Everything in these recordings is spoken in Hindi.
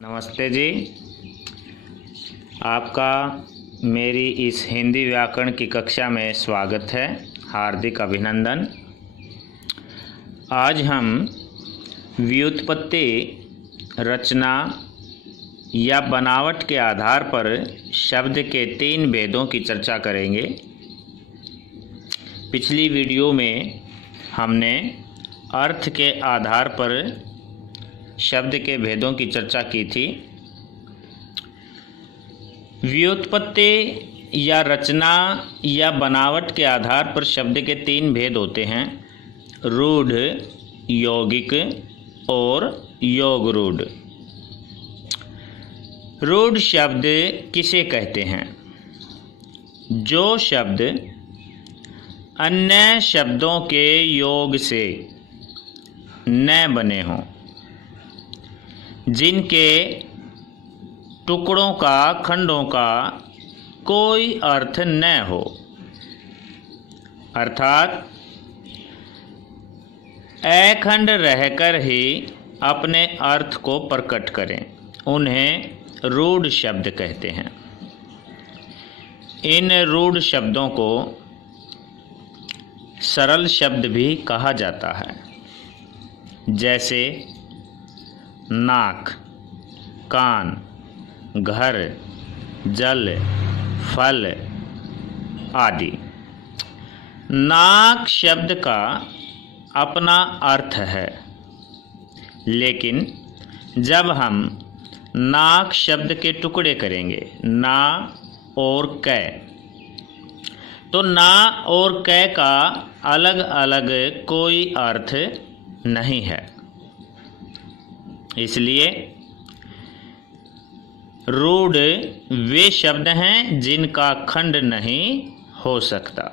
नमस्ते जी। आपका मेरी इस हिंदी व्याकरण की कक्षा में स्वागत है। हार्दिक अभिनंदन। आज हम व्युत्पत्ति, रचना या बनावट के आधार पर शब्द के 3 भेदों की चर्चा करेंगे। पिछली वीडियो में हमने अर्थ के आधार पर शब्द के भेदों की चर्चा की थी। व्युत्पत्ति या रचना या बनावट के आधार पर शब्द के 3 भेद होते हैं: रूढ़, यौगिक और योगरूढ़। रूढ़ शब्द किसे कहते हैं? जो शब्द अन्य शब्दों के योग से न बने हों, जिनके टुकड़ों का, खंडों का कोई अर्थ न हो, अर्थात अखंड रहकर ही अपने अर्थ को प्रकट करें, उन्हें रूढ़ शब्द कहते हैं। इन रूढ़ शब्दों को सरल शब्द भी कहा जाता है, जैसे नाक, कान, घर, जल, फल आदि। नाक शब्द का अपना अर्थ है, लेकिन जब हम नाक शब्द के टुकड़े करेंगे, ना और कै, तो ना और कै का अलग अलग कोई अर्थ नहीं है। इसलिए रूढ़ वे शब्द हैं जिनका खंड नहीं हो सकता।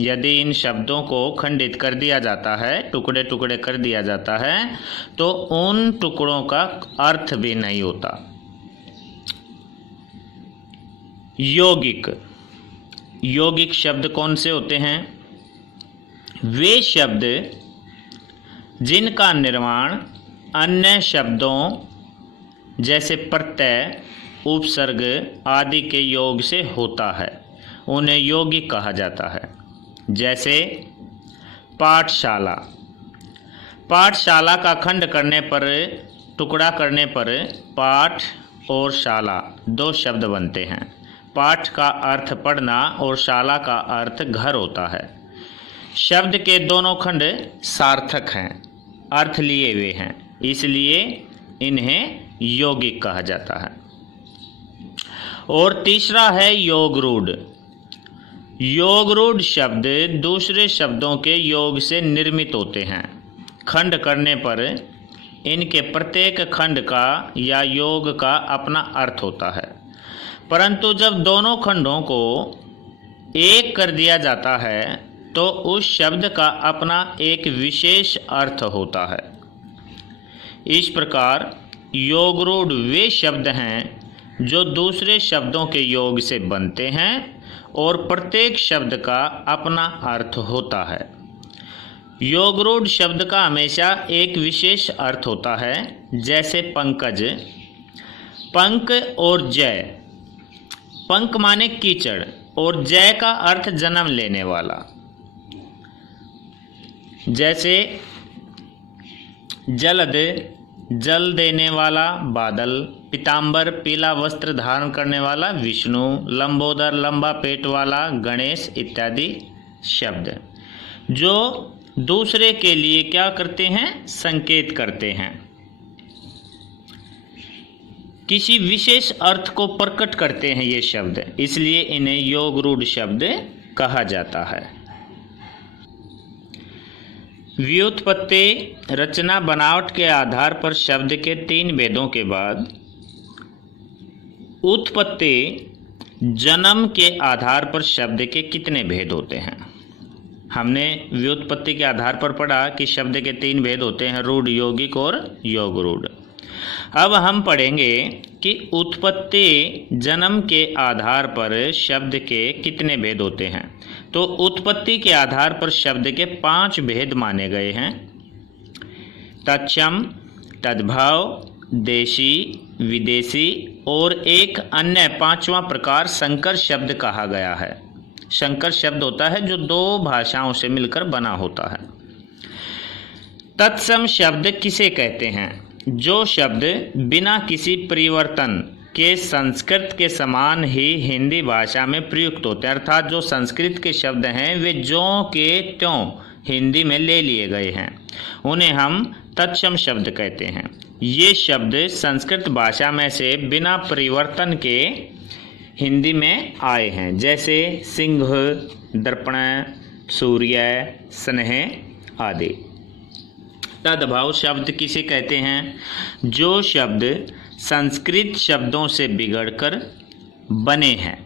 यदि इन शब्दों को खंडित कर दिया जाता है, टुकड़े टुकड़े कर दिया जाता है, तो उन टुकड़ों का अर्थ भी नहीं होता। यौगिक, यौगिक शब्द कौन से होते हैं? वे शब्द जिनका निर्माण अन्य शब्दों जैसे प्रत्यय, उपसर्ग आदि के योग से होता है, उन्हें यौगिक कहा जाता है। जैसे पाठशाला, पाठशाला का खंड करने पर, टुकड़ा करने पर पाठ और शाला 2 शब्द बनते हैं। पाठ का अर्थ पढ़ना और शाला का अर्थ घर होता है। शब्द के दोनों खंड सार्थक हैं, अर्थ लिए हुए हैं, इसलिए इन्हें यौगिक कहा जाता है। और तीसरा है योगरूढ़। योगरूढ़ शब्द दूसरे शब्दों के योग से निर्मित होते हैं। खंड करने पर इनके प्रत्येक खंड का या योग का अपना अर्थ होता है, परंतु जब दोनों खंडों को एक कर दिया जाता है तो उस शब्द का अपना एक विशेष अर्थ होता है। इस प्रकार योगरूढ़ वे शब्द हैं जो दूसरे शब्दों के योग से बनते हैं और प्रत्येक शब्द का अपना अर्थ होता है। योगरूढ़ शब्द का हमेशा एक विशेष अर्थ होता है, जैसे पंकज, पंक और जय। पंक माने कीचड़ और जय का अर्थ जन्म लेने वाला। जैसे जलद, जल देने वाला बादल, पीताम्बर पीला वस्त्र धारण करने वाला विष्णु, लंबोदर लंबा पेट वाला गणेश इत्यादि शब्द जो दूसरे के लिए क्या करते हैं? संकेत करते हैं, किसी विशेष अर्थ को प्रकट करते हैं ये शब्द, इसलिए इन्हें योगरूढ़ शब्द कहा जाता है। व्युत्पत्ति, रचना, बनावट के आधार पर शब्द के 3 भेदों के बाद उत्पत्ति, जन्म के आधार पर शब्द के कितने भेद होते हैं? हमने व्युत्पत्ति के आधार पर पढ़ा कि शब्द के 3 भेद होते हैं: रूढ़, यौगिक और योगरूढ़। अब हम पढ़ेंगे कि उत्पत्ति, जन्म के आधार पर शब्द के कितने भेद होते हैं। तो उत्पत्ति के आधार पर शब्द के 5 भेद माने गए हैं: तत्सम, तद्भव, देशी, विदेशी और एक अन्य पांचवा प्रकार संकर शब्द कहा गया है। संकर शब्द होता है जो दो भाषाओं से मिलकर बना होता है। तत्सम शब्द किसे कहते हैं? जो शब्द बिना किसी परिवर्तन के संस्कृत के समान ही हिंदी भाषा में प्रयुक्त होते हैं, अर्थात जो संस्कृत के शब्द हैं वे ज्यों के त्यों हिंदी में ले लिए गए हैं, उन्हें हम तत्सम शब्द कहते हैं। ये शब्द संस्कृत भाषा में से बिना परिवर्तन के हिंदी में आए हैं, जैसे सिंह, दर्पण, सूर्य, स्नेह आदि। तद्भव शब्द किसे कहते हैं? जो शब्द संस्कृत शब्दों से बिगड़कर बने हैं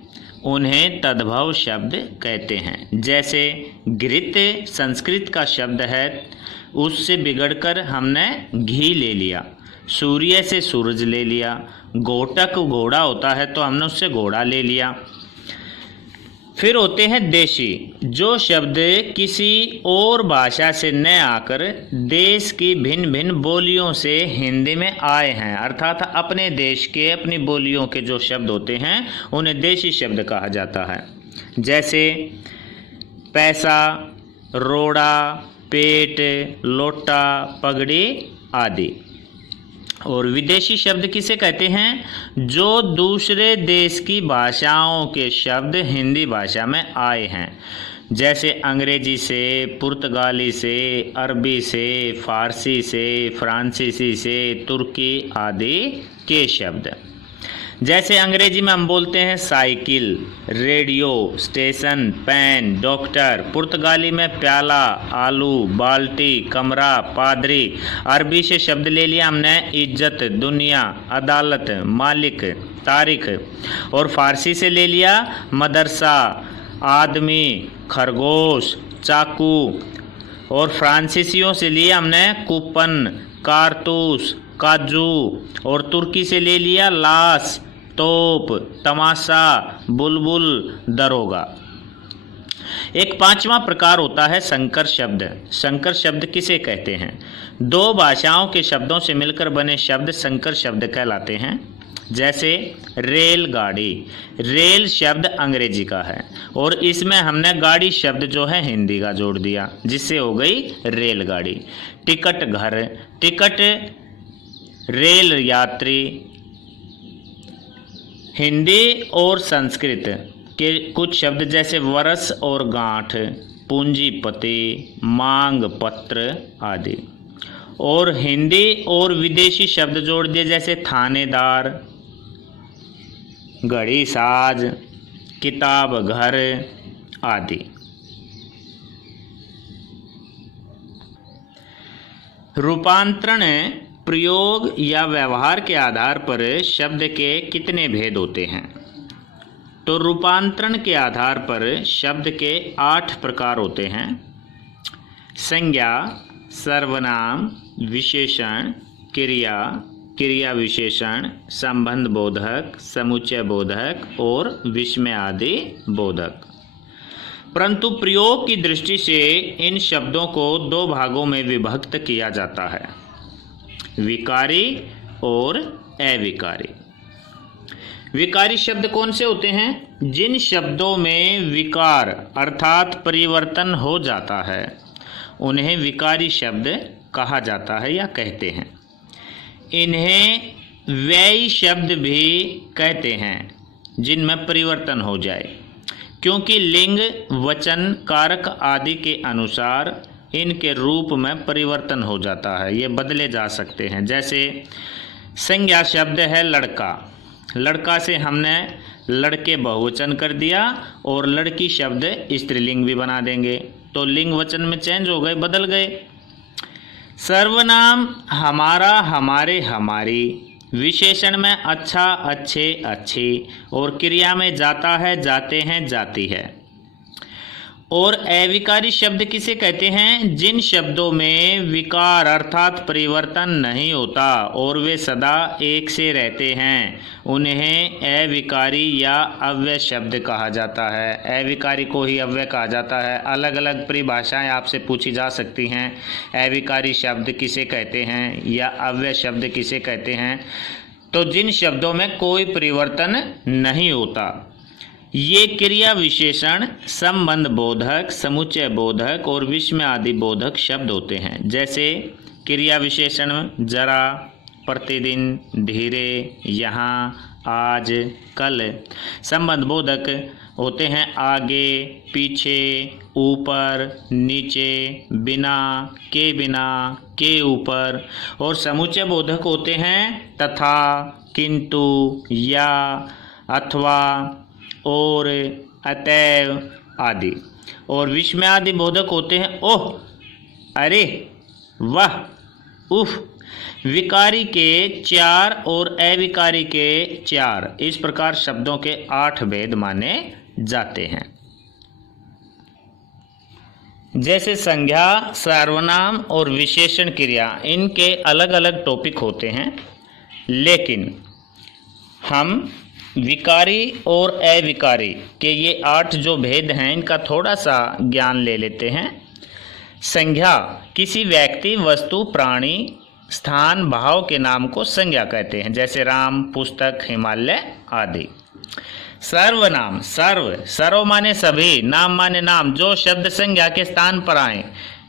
उन्हें तद्भव शब्द कहते हैं। जैसे घृत संस्कृत का शब्द है, उससे बिगड़कर हमने घी ले लिया। सूर्य से सूरज ले लिया। घोटक घोड़ा होता है तो हमने उससे घोड़ा ले लिया। फिर होते हैं देशी, जो शब्द किसी और भाषा से न आकर देश की भिन्न भिन्न बोलियों से हिंदी में आए हैं, अर्थात अपने देश के अपनी बोलियों के जो शब्द होते हैं उन्हें देशी शब्द कहा जाता है। जैसे पैसा, रोड़ा, पेट, लोटा, पगड़ी आदि। और विदेशी शब्द किसे कहते हैं? जो दूसरे देश की भाषाओं के शब्द हिंदी भाषा में आए हैं, जैसे अंग्रेजी से, पुर्तगाली से, अरबी से, फारसी से, फ्रांसीसी से, तुर्की आदि के शब्द। जैसे अंग्रेजी में हम बोलते हैं cycle, radio, station, pen, doctor. पुर्तगाली में प्याला, आलू, बाल्टी, कमरा, पादरी। अरबी से शब्द ले लिया हमने इज्जत, दुनिया, अदालत, मालिक, तारीख। और फारसी से ले लिया मदरसा, आदमी, खरगोश, चाकू। और फ्रांसीसियों से लिया हमने कूपन, कारतूस, काजू। और तुर्की से ले लिया लाश, तोप, तमाशा, बुलबुल, दरोगा। एक पांचवा प्रकार होता है संकर शब्द। संकर शब्द किसे कहते हैं? दो भाषाओं के शब्दों से मिलकर बने शब्द संकर शब्द कहलाते हैं। जैसे रेलगाड़ी, रेल शब्द अंग्रेजी का है और इसमें हमने गाड़ी शब्द जो है हिंदी का जोड़ दिया, जिससे हो गई रेलगाड़ी। टिकट घर, टिकट रेल यात्री। हिंदी और संस्कृत के कुछ शब्द जैसे वर्ष और गांठ, पूंजीपति, मांग पत्र आदि। और हिंदी और विदेशी शब्द जोड़ दिए, जैसे थानेदार, घड़ी साज, किताब घर आदि। रूपांतरण प्रयोग या व्यवहार के आधार पर शब्द के कितने भेद होते हैं? तो रूपांतरण के आधार पर शब्द के 8 प्रकार होते हैं। संज्ञा, सर्वनाम, विशेषण, क्रिया, क्रिया विशेषण, संबंध बोधक, समुच्चय बोधक और विस्मय आदि बोधक। परंतु प्रयोग की दृष्टि से इन शब्दों को 2 भागों में विभक्त किया जाता है, विकारी और अविकारी। विकारी शब्द कौन से होते हैं? जिन शब्दों में विकार अर्थात परिवर्तन हो जाता है उन्हें विकारी शब्द कहा जाता है या कहते हैं। इन्हें व्ययी शब्द भी कहते हैं जिनमें परिवर्तन हो जाए, क्योंकि लिंग, वचन, कारक आदि के अनुसार इनके रूप में परिवर्तन हो जाता है, ये बदले जा सकते हैं। जैसे संज्ञा शब्द है लड़का, लड़का से हमने लड़के बहुवचन कर दिया और लड़की शब्द स्त्रीलिंग भी बना देंगे, तो लिंग वचन में चेंज हो गए, बदल गए। सर्वनाम हमारा, हमारे, हमारी। विशेषण में अच्छा, अच्छे, अच्छी। और क्रिया में जाता है, जाते हैं, जाती है। और अविकारी शब्द किसे कहते हैं? जिन शब्दों में विकार अर्थात परिवर्तन नहीं होता और वे सदा एक से रहते हैं, उन्हें अविकारी या अव्यय शब्द कहा जाता है। अविकारी को ही अव्यय कहा जाता है। अलग अलग परिभाषाएं आपसे पूछी जा सकती हैं। अविकारी शब्द किसे कहते हैं या अव्यय शब्द किसे कहते हैं? तो जिन शब्दों में कोई परिवर्तन नहीं होता। ये क्रिया विशेषण संबंध बोधक, समुच्चय बोधक और विस्मय आदि बोधक शब्द होते हैं। जैसे क्रिया विशेषण जरा, प्रतिदिन, धीरे, यहाँ, आज, कल। संबंध बोधक होते हैं आगे, पीछे, ऊपर, नीचे, बिना, के ऊपर। और समुच्चय बोधक होते हैं तथा, किंतु, या, अथवा और अतएव आदि। और विस्मय आदि बोधक होते हैं ओह, अरे, वाह, उफ। विकारी के 4 और अविकारी के 4। इस प्रकार शब्दों के 8 भेद माने जाते हैं। जैसे संज्ञा, सर्वनाम और विशेषण क्रिया, इनके अलग अलग टॉपिक होते हैं, लेकिन हम विकारी और अविकारी के ये 8 जो भेद हैं इनका थोड़ा सा ज्ञान ले लेते हैं। संज्ञा किसी व्यक्ति, वस्तु, प्राणी, स्थान, भाव के नाम को संज्ञा कहते हैं, जैसे राम, पुस्तक, हिमालय आदि। सर्वनाम, सर्व माने सभी, नाम माने नाम। जो शब्द संज्ञा के स्थान पर आए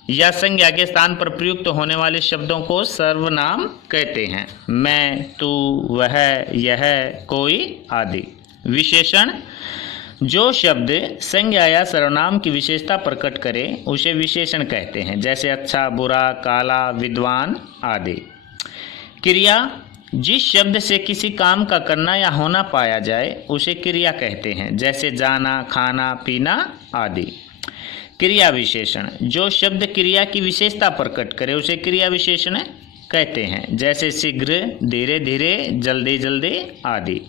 या संज्ञा के स्थान पर प्रयुक्त होने वाले शब्दों को सर्वनाम कहते हैं। मैं, तू, वह, यह, कोई आदि। विशेषण, जो शब्द संज्ञा या सर्वनाम की विशेषता प्रकट करे उसे विशेषण कहते हैं, जैसे अच्छा, बुरा, काला, विद्वान आदि। क्रिया, जिस शब्द से किसी काम का करना या होना पाया जाए उसे क्रिया कहते हैं, जैसे जाना, खाना, पीना आदि। क्रिया विशेषण, जो शब्द क्रिया की विशेषता प्रकट करे उसे क्रिया विशेषण कहते हैं, जैसे शीघ्र, धीरे धीरे, जल्दी जल्दी आदि।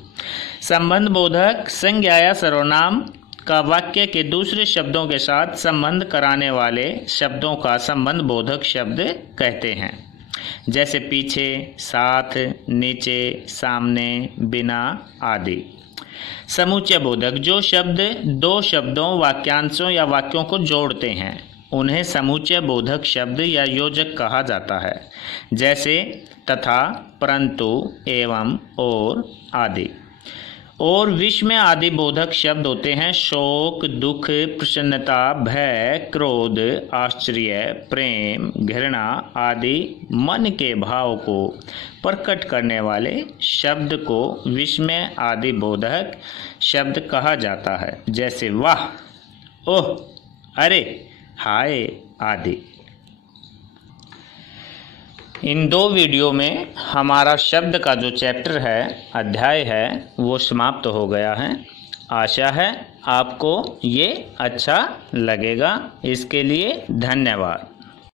संबंध बोधक, संज्ञा या सर्वनाम का वाक्य के दूसरे शब्दों के साथ संबंध कराने वाले शब्दों का संबंध बोधक शब्द कहते हैं, जैसे पीछे, साथ, नीचे, सामने, बिना आदि। समुच्चय बोधक, जो शब्द 2 शब्दों, वाक्यांशों या वाक्यों को जोड़ते हैं उन्हें समुच्चय बोधक शब्द या योजक कहा जाता है, जैसे तथा, परंतु, एवं, और आदि। और विस्मय आदि बोधक शब्द होते हैं शोक, दुख, प्रसन्नता, भय, क्रोध, आश्चर्य, प्रेम, घृणा आदि मन के भाव को प्रकट करने वाले शब्द को विस्मय आदि बोधक शब्द कहा जाता है, जैसे वाह, ओह, अरे, हाय आदि। इन 2 वीडियो में हमारा शब्द का जो चैप्टर है, अध्याय है, वो समाप्त हो गया है। आशा है आपको ये अच्छा लगेगा। इसके लिए धन्यवाद।